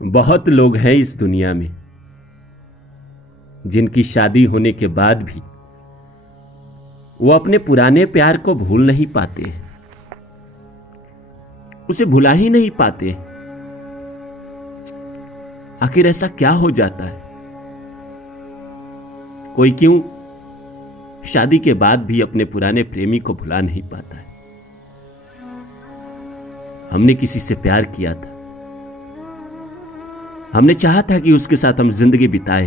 बहुत लोग हैं इस दुनिया में जिनकी शादी होने के बाद भी वो अपने पुराने प्यार को भूल नहीं पाते हैं, उसे भुला ही नहीं पाते। आखिर ऐसा क्या हो जाता है? कोई क्यों शादी के बाद भी अपने पुराने प्रेमी को भुला नहीं पाता है? हमने किसी से प्यार किया था, हमने चाहा था कि उसके साथ हम जिंदगी बिताए,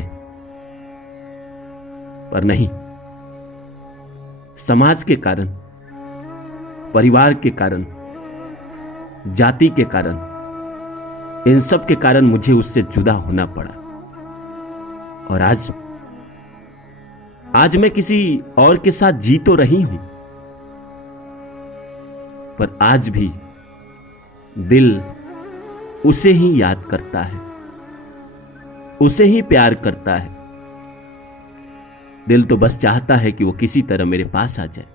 पर नहीं, समाज के कारण, परिवार के कारण, जाति के कारण, इन सब के कारण मुझे उससे जुदा होना पड़ा। और आज मैं किसी और के साथ जी तो रही हूं, पर आज भी दिल उसे ही याद करता है, उसे ही प्यार करता है। दिल तो बस चाहता है कि वो किसी तरह मेरे पास आ जाए।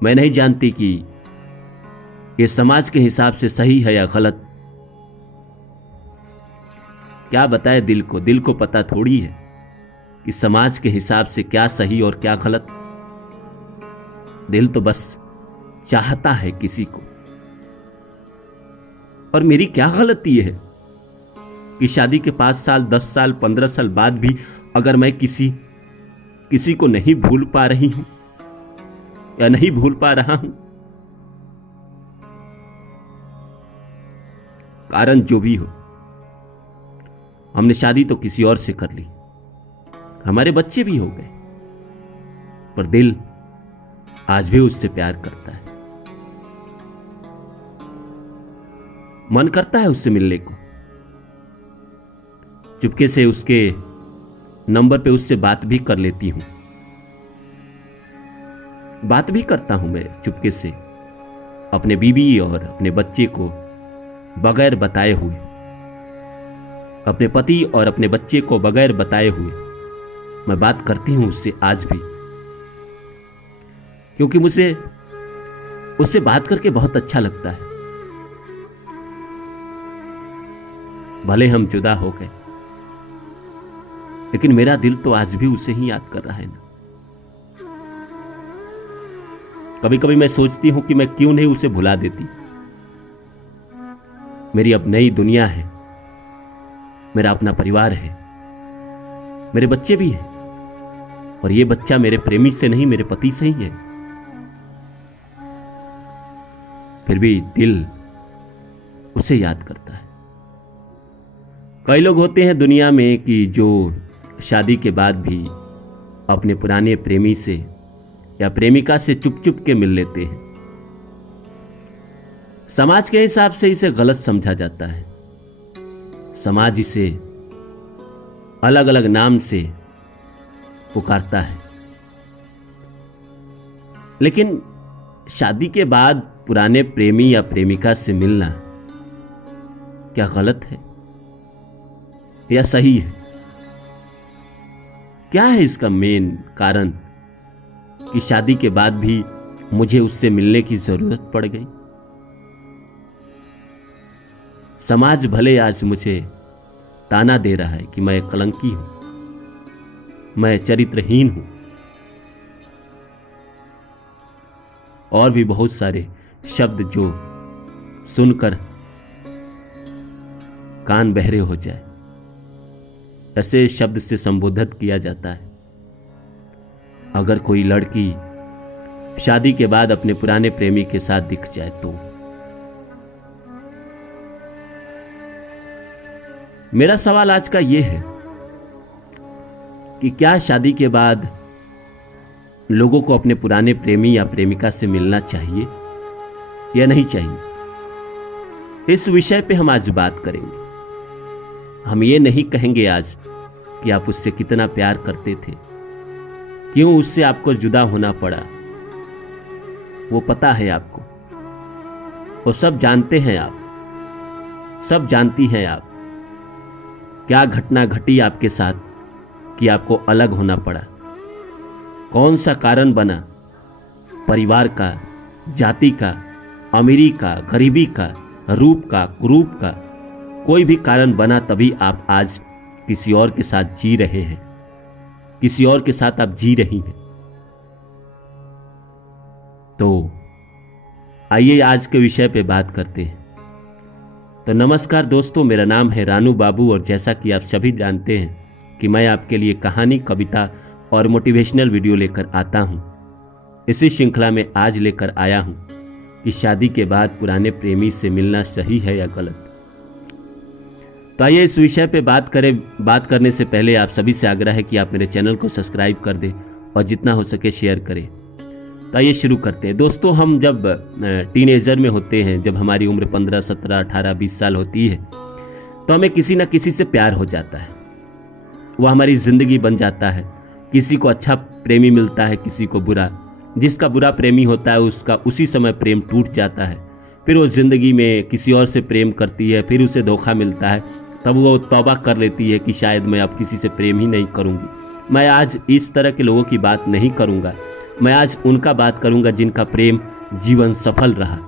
मैं नहीं जानती कि ये समाज के हिसाब से सही है या गलत। क्या बताए दिल को? दिल को पता थोड़ी है कि समाज के हिसाब से क्या सही और क्या गलत। दिल तो बस चाहता है किसी को। और मेरी क्या गलती है कि शादी के 5 साल, 10 साल, 15 साल बाद भी अगर मैं किसी को नहीं भूल पा रही हूं या नहीं भूल पा रहा हूं, कारण जो भी हो, हमने शादी तो किसी और से कर ली, हमारे बच्चे भी हो गए, पर दिल आज भी उससे प्यार करता है। मन करता है उससे मिलने को, चुपके से उसके नंबर पे उससे बात भी कर लेती हूं। बात भी करता हूं मैं चुपके से अपने बीवी और अपने बच्चे को बगैर बताए हुए, अपने पति और अपने बच्चे को बगैर बताए हुए मैं बात करती हूं उससे आज भी, क्योंकि मुझे उससे बात करके बहुत अच्छा लगता है। भले हम जुदा हो गए, लेकिन मेरा दिल तो आज भी उसे ही याद कर रहा है ना। कभी कभी मैं सोचती हूं कि मैं क्यों नहीं उसे भुला देती। मेरी अब नई दुनिया है, मेरा अपना परिवार है, मेरे बच्चे भी हैं, और ये बच्चा मेरे प्रेमी से नहीं, मेरे पति से ही है। फिर भी दिल उसे याद करता है। कई लोग होते हैं दुनिया में कि जो शादी के बाद भी अपने पुराने प्रेमी से या प्रेमिका से चुप चुप के मिल लेते हैं। समाज के हिसाब से इसे गलत समझा जाता है। समाज इसे अलग अलग नाम से पुकारता है, लेकिन शादी के बाद पुराने प्रेमी या प्रेमिका से मिलना क्या गलत है या सही है? क्या है इसका मेन कारण कि शादी के बाद भी मुझे उससे मिलने की जरूरत पड़ गई? समाज भले आज मुझे ताना दे रहा है कि मैं कलंकी हूं, मैं चरित्रहीन हूं, और भी बहुत सारे शब्द जो सुनकर कान बहरे हो जाए, ऐसे शब्द से संबोधित किया जाता है अगर कोई लड़की शादी के बाद अपने पुराने प्रेमी के साथ दिख जाए तो। मेरा सवाल आज का यह है कि क्या शादी के बाद लोगों को अपने पुराने प्रेमी या प्रेमिका से मिलना चाहिए या नहीं चाहिए? इस विषय पे हम आज बात करेंगे। हम ये नहीं कहेंगे आज कि आप उससे कितना प्यार करते थे, क्यों उससे आपको जुदा होना पड़ा। वो पता है आपको, वो सब जानते हैं आप, सब जानती हैं आप, क्या घटना घटी आपके साथ कि आपको अलग होना पड़ा। कौन सा कारण बना, परिवार का, जाति का, अमीरी का, गरीबी का, रूप का, कुरूप का कोई भी कारण बना, तभी आप आज किसी और के साथ जी रहे हैं, किसी और के साथ आप जी रही हैं। तो आइए आज के विषय पे बात करते हैं। तो नमस्कार दोस्तों, मेरा नाम है रानू बाबू और जैसा कि आप सभी जानते हैं कि मैं आपके लिए कहानी, कविता और मोटिवेशनल वीडियो लेकर आता हूं। इसी श्रृंखला में आज लेकर आया हूं कि शादी के बाद पुराने प्रेमी से मिलना सही है या गलत। तो आइए इस विषय पे बात करने से पहले आप सभी से आग्रह है कि आप मेरे चैनल को सब्सक्राइब कर दें और जितना हो सके शेयर करें। तो आइए शुरू करते हैं। दोस्तों, हम जब टीनेजर में होते हैं, जब हमारी उम्र 15, 17, 18, 20 साल होती है, तो हमें किसी न किसी से प्यार हो जाता है। वो हमारी ज़िंदगी बन जाता है। किसी को अच्छा प्रेमी मिलता है, किसी को बुरा। जिसका बुरा प्रेमी होता है उसका उसी समय प्रेम टूट जाता है। फिर वो ज़िंदगी में किसी और से प्रेम करती है, फिर उसे धोखा मिलता है, तब वो तौबा कर लेती है कि शायद मैं अब किसी से प्रेम ही नहीं करूँगी। मैं आज इस तरह के लोगों की बात नहीं करूँगा, मैं आज उनका बात करूँगा जिनका प्रेम जीवन सफल रहा।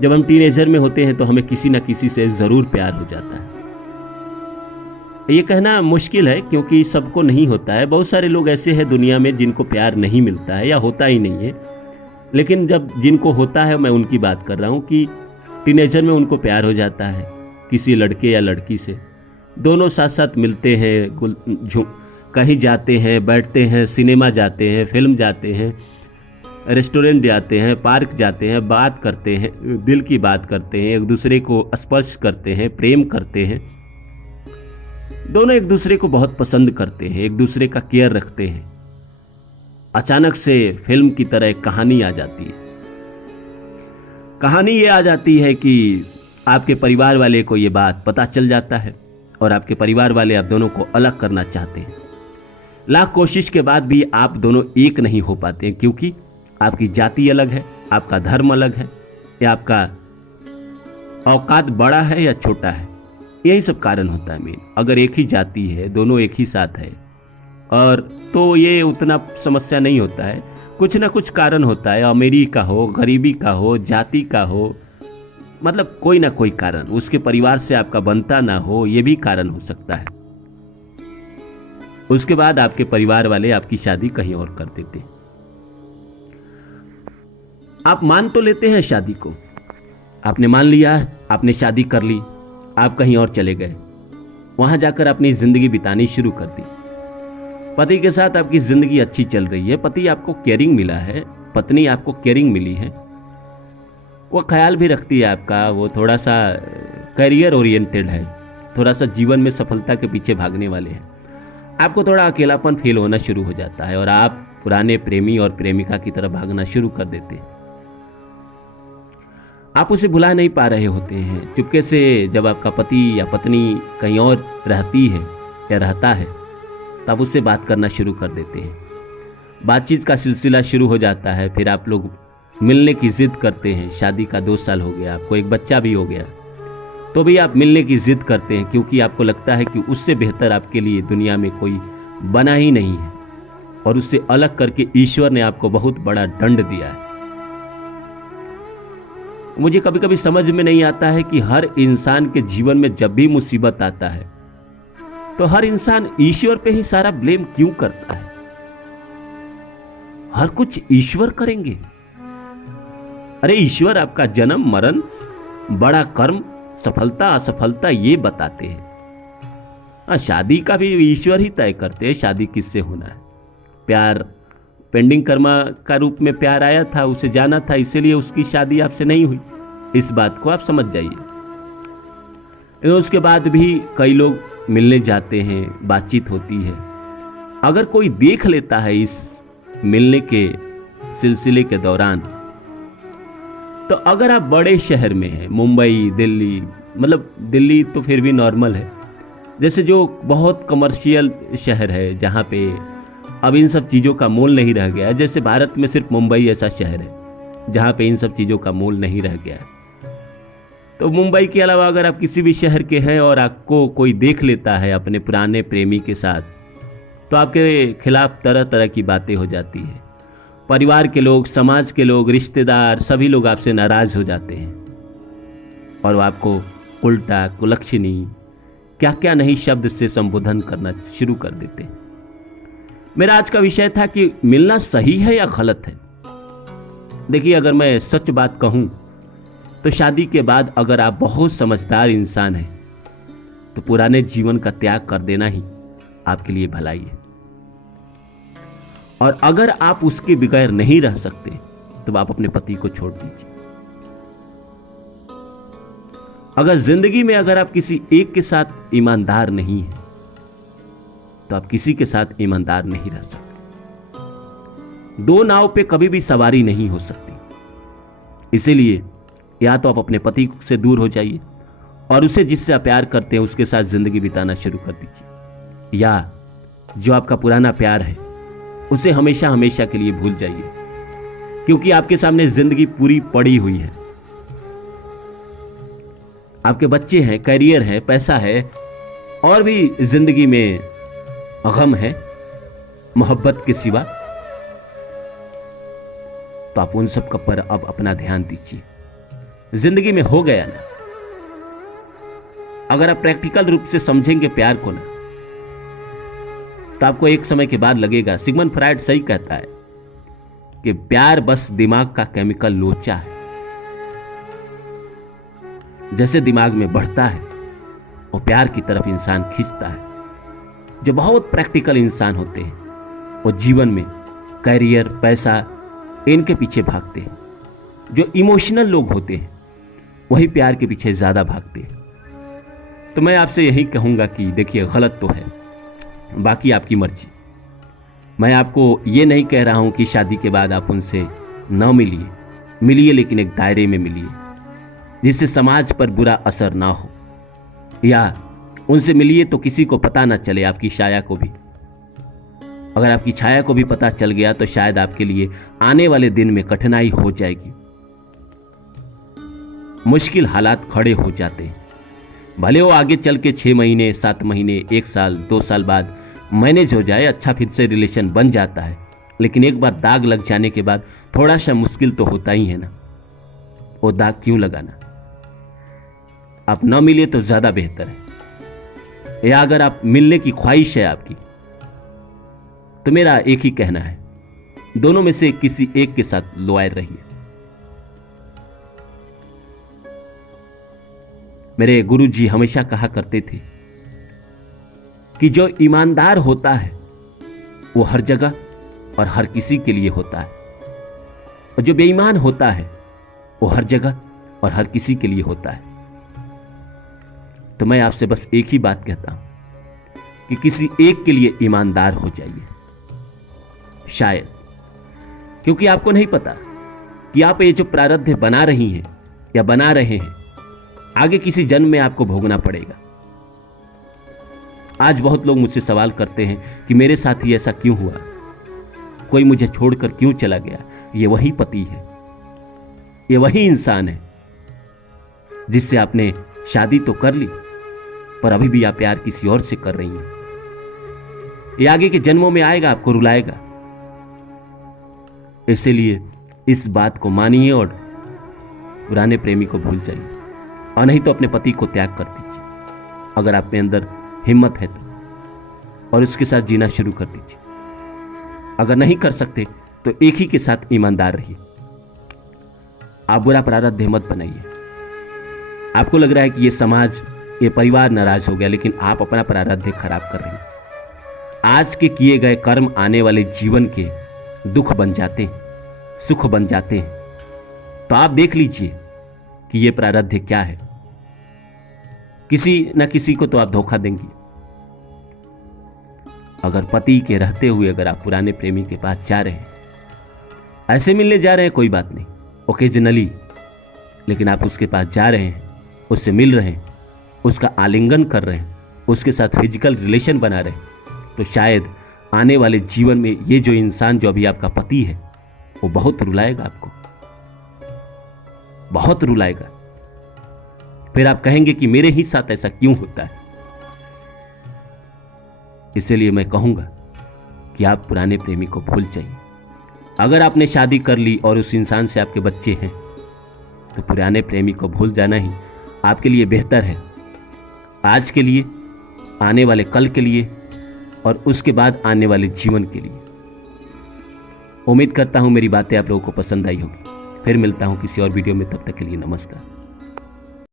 जब हम टीनेजर में होते हैं तो हमें किसी न किसी से ज़रूर प्यार हो जाता है। ये कहना मुश्किल है क्योंकि सबको नहीं होता है। बहुत सारे लोग ऐसे हैं दुनिया में जिनको प्यार नहीं मिलता है या होता ही नहीं है। लेकिन जब जिनको होता है, मैं उनकी बात कर रहा हूँ कि टीनेजर में उनको प्यार हो जाता है किसी लड़के या लड़की से। दोनों साथ साथ मिलते हैं, कहीं जाते हैं, बैठते हैं, सिनेमा जाते हैं, फिल्म जाते हैं, रेस्टोरेंट जाते हैं, पार्क जाते हैं, बात करते हैं, दिल की बात करते हैं, एक दूसरे को स्पर्श करते हैं, प्रेम करते हैं। दोनों एक दूसरे को बहुत पसंद करते हैं, एक दूसरे का केयर रखते हैं। अचानक से फिल्म की तरह एक कहानी आ जाती है। कहानी ये आ जाती है कि आपके परिवार वाले को ये बात पता चल जाता है और आपके परिवार वाले आप दोनों को अलग करना चाहते हैं। लाख कोशिश के बाद भी आप दोनों एक नहीं हो पाते हैं, क्योंकि आपकी जाति अलग है, आपका धर्म अलग है, या आपका औकात बड़ा है या छोटा है। यही सब कारण होता है मेन। अगर एक ही जाति है, दोनों एक ही साथ है, और तो ये उतना समस्या नहीं होता है। कुछ ना कुछ कारण होता है, अमीरी का हो, गरीबी का हो, जाति का हो, मतलब कोई ना कोई कारण। उसके परिवार से आपका बनता ना हो, ये भी कारण हो सकता है। उसके बाद आपके परिवार वाले आपकी शादी कहीं और कर देते हैं। आप मान तो लेते हैं शादी को, आपने मान लिया, आपने शादी कर ली, आप कहीं और चले गए, वहां जाकर अपनी जिंदगी बितानी शुरू कर दी। पति के साथ आपकी जिंदगी अच्छी चल रही है, पति आपको केयरिंग मिला है, पत्नी आपको केयरिंग मिली है, वो ख्याल भी रखती है आपका, वो थोड़ा सा करियर ओरिएंटेड है, थोड़ा सा जीवन में सफलता के पीछे भागने वाले हैं। आपको थोड़ा अकेलापन फील होना शुरू हो जाता है और आप पुराने प्रेमी और प्रेमिका की तरफ भागना शुरू कर देते हैं। आप उसे भुला नहीं पा रहे होते हैं। चुपके से जब आपका पति या पत्नी कहीं और रहती है या रहता है, तब उससे बात करना शुरू कर देते हैं। बातचीत का सिलसिला शुरू हो जाता है। फिर आप लोग मिलने की जिद करते हैं। शादी का 2 साल हो गया, आपको एक बच्चा भी हो गया, तो भी आप मिलने की जिद करते हैं, क्योंकि आपको लगता है कि उससे बेहतर आपके लिए दुनिया में कोई बना ही नहीं है, और उससे अलग करके ईश्वर ने आपको बहुत बड़ा दंड दिया है। मुझे कभी कभी समझ में नहीं आता है कि हर इंसान के जीवन में जब भी मुसीबत आता है तो हर इंसान ईश्वर पे ही सारा ब्लेम क्यों करता है। हर कुछ ईश्वर करेंगे। अरे ईश्वर आपका जन्म, मरण, बड़ा कर्म, सफलता असफलता ये बताते हैं। शादी का भी ईश्वर ही तय करते हैं शादी किससे होना है। प्यार पेंडिंग कर्मा का रूप में प्यार आया था, उसे जाना था, इसीलिए उसकी शादी आपसे नहीं हुई। इस बात को आप समझ जाइए। उसके बाद भी कई लोग मिलने जाते हैं, बातचीत होती है। अगर कोई देख लेता है इस मिलने के सिलसिले के दौरान, तो अगर आप बड़े शहर में हैं, मुंबई, दिल्ली, मतलब दिल्ली तो फिर भी नॉर्मल है, जैसे जो बहुत कमर्शियल शहर है जहाँ पे अब इन सब चीज़ों का मोल नहीं रह गया है। जैसे भारत में सिर्फ मुंबई ऐसा शहर है जहाँ पे इन सब चीज़ों का मोल नहीं रह गया है। तो मुंबई के अलावा अगर आप किसी भी शहर के हैं और आपको कोई देख लेता है अपने पुराने प्रेमी के साथ, तो आपके खिलाफ तरह तरह की बातें हो जाती है। परिवार के लोग, समाज के लोग, रिश्तेदार, सभी लोग आपसे नाराज़ हो जाते हैं। और वो आपको उल्टा, कुलक्षणी, क्या क्या नहीं शब्द से संबोधन करना शुरू कर देते हैं। मेरा आज का विषय था कि मिलना सही है या गलत है। देखिए, अगर मैं सच बात कहूं तो शादी के बाद अगर आप बहुत समझदार इंसान हैं तो पुराने जीवन का त्याग कर देना ही आपके लिए भलाई है। और अगर आप उसके बगैर नहीं रह सकते तो आप अपने पति को छोड़ दीजिए। अगर जिंदगी में अगर आप किसी एक के साथ ईमानदार नहीं हैं तो आप किसी के साथ ईमानदार नहीं रह सकते। दो नाव पे कभी भी सवारी नहीं हो सकती। इसीलिए या तो आप अपने पति से दूर हो जाइए और उसे जिससे आप प्यार करते हैं उसके साथ जिंदगी बिताना शुरू कर दीजिए, या जो आपका पुराना प्यार है उसे हमेशा हमेशा के लिए भूल जाइए, क्योंकि आपके सामने जिंदगी पूरी पड़ी हुई है। आपके बच्चे हैं, करियर है, पैसा है, और भी जिंदगी में गम है मोहब्बत के सिवा। तो आप उन सब पर अब अपना ध्यान दीजिए। जिंदगी में हो गया ना, अगर आप प्रैक्टिकल रूप से समझेंगे प्यार को ना, तो आपको एक समय के बाद लगेगा, सिगमंड फ्रायड सही कहता है कि प्यार बस दिमाग का केमिकल लोचा है। जैसे दिमाग में बढ़ता है वो प्यार की तरफ इंसान खींचता है। जो बहुत प्रैक्टिकल इंसान होते हैं वो जीवन में करियर, पैसा, इनके पीछे भागते हैं। जो इमोशनल लोग होते हैं वही प्यार के पीछे ज्यादा भागते हैं। तो मैं आपसे यही कहूंगा कि देखिए, गलत तो है, बाकी आपकी मर्जी। मैं आपको ये नहीं कह रहा हूं कि शादी के बाद आप उनसे न मिलिए, लेकिन एक दायरे में मिलिए जिससे समाज पर बुरा असर ना हो, या उनसे मिलिए तो किसी को पता ना चले, आपकी छाया को भी। अगर आपकी छाया को भी पता चल गया तो शायद आपके लिए आने वाले दिन में कठिनाई हो जाएगी। मुश्किल हालात खड़े हो जाते हैं, भले वो आगे चल के 6 महीने, 7 महीने, 1 साल, 2 साल बाद मैनेज हो जाए, अच्छा फिर से रिलेशन बन जाता है, लेकिन एक बार दाग लग जाने के बाद थोड़ा सा मुश्किल तो होता ही है ना। वो दाग क्यों लगाना? आप न मिले तो ज्यादा बेहतर है, या अगर आप मिलने की ख्वाहिश है आपकी तो मेरा एक ही कहना है, दोनों में से किसी एक के साथ लॉयल रहिए। मेरे गुरुजी हमेशा कहा करते थे कि जो ईमानदार होता है वो हर जगह और हर किसी के लिए होता है, और जो बेईमान होता है वो हर जगह और हर किसी के लिए होता है। तो मैं आपसे बस एक ही बात कहता हूं कि किसी एक के लिए ईमानदार हो जाइए। शायद क्योंकि आपको नहीं पता कि आप ये जो प्रारब्ध बना रही हैं या बना रहे हैं, आगे किसी जन्म में आपको भोगना पड़ेगा। आज बहुत लोग मुझसे सवाल करते हैं कि मेरे साथ ही ऐसा क्यों हुआ, कोई मुझे छोड़कर क्यों चला गया। ये वही पति है, ये वही इंसान है जिससे आपने शादी तो कर ली, पर अभी भी आप प्यार किसी और से कर रही हैं। ये आगे के जन्मों में आएगा, आपको रुलाएगा। इसलिए इस बात को मानिए और पुराने प्रेमी को भूल जाइए, और नहीं तो अपने पति को त्याग कर दीजिए अगर आप में अंदर हिम्मत है तो, और उसके साथ जीना शुरू कर दीजिए। अगर नहीं कर सकते तो एक ही के साथ ईमानदार रहिए। आप बुरा प्रारब्ध मत बनाइए। आपको लग रहा है कि ये समाज, ये परिवार नाराज हो गया, लेकिन आप अपना प्रारब्ध खराब कर रहे हैं। आज के किए गए कर्म आने वाले जीवन के दुख बन जाते हैं, सुख बन जाते हैं। तो आप देख लीजिए कि ये प्रारब्ध क्या है। किसी न किसी को तो आप धोखा देंगी। अगर पति के रहते हुए अगर आप पुराने प्रेमी के पास जा रहे हैं, ऐसे मिलने जा रहे हैं, कोई बात नहीं, ओकेजनली, लेकिन आप उसके पास जा रहे हैं, उससे मिल रहे हैं, उसका आलिंगन कर रहे हैं, उसके साथ फिजिकल रिलेशन बना रहे हैं, तो शायद आने वाले जीवन में ये जो इंसान जो अभी आपका पति है वो बहुत रुलाएगा, आपको बहुत रुलाएगा। फिर आप कहेंगे कि मेरे ही साथ ऐसा क्यों होता है। इसलिए मैं कहूंगा कि आप पुराने प्रेमी को भूल जाइए। अगर आपने शादी कर ली और उस इंसान से आपके बच्चे हैं तो पुराने प्रेमी को भूल जाना ही आपके लिए बेहतर है, आज के लिए, आने वाले कल के लिए और उसके बाद आने वाले जीवन के लिए। उम्मीद करता हूं मेरी बातें आप लोगों को पसंद आई होगी। फिर मिलता हूं किसी और वीडियो में, तब तक के लिए नमस्कार।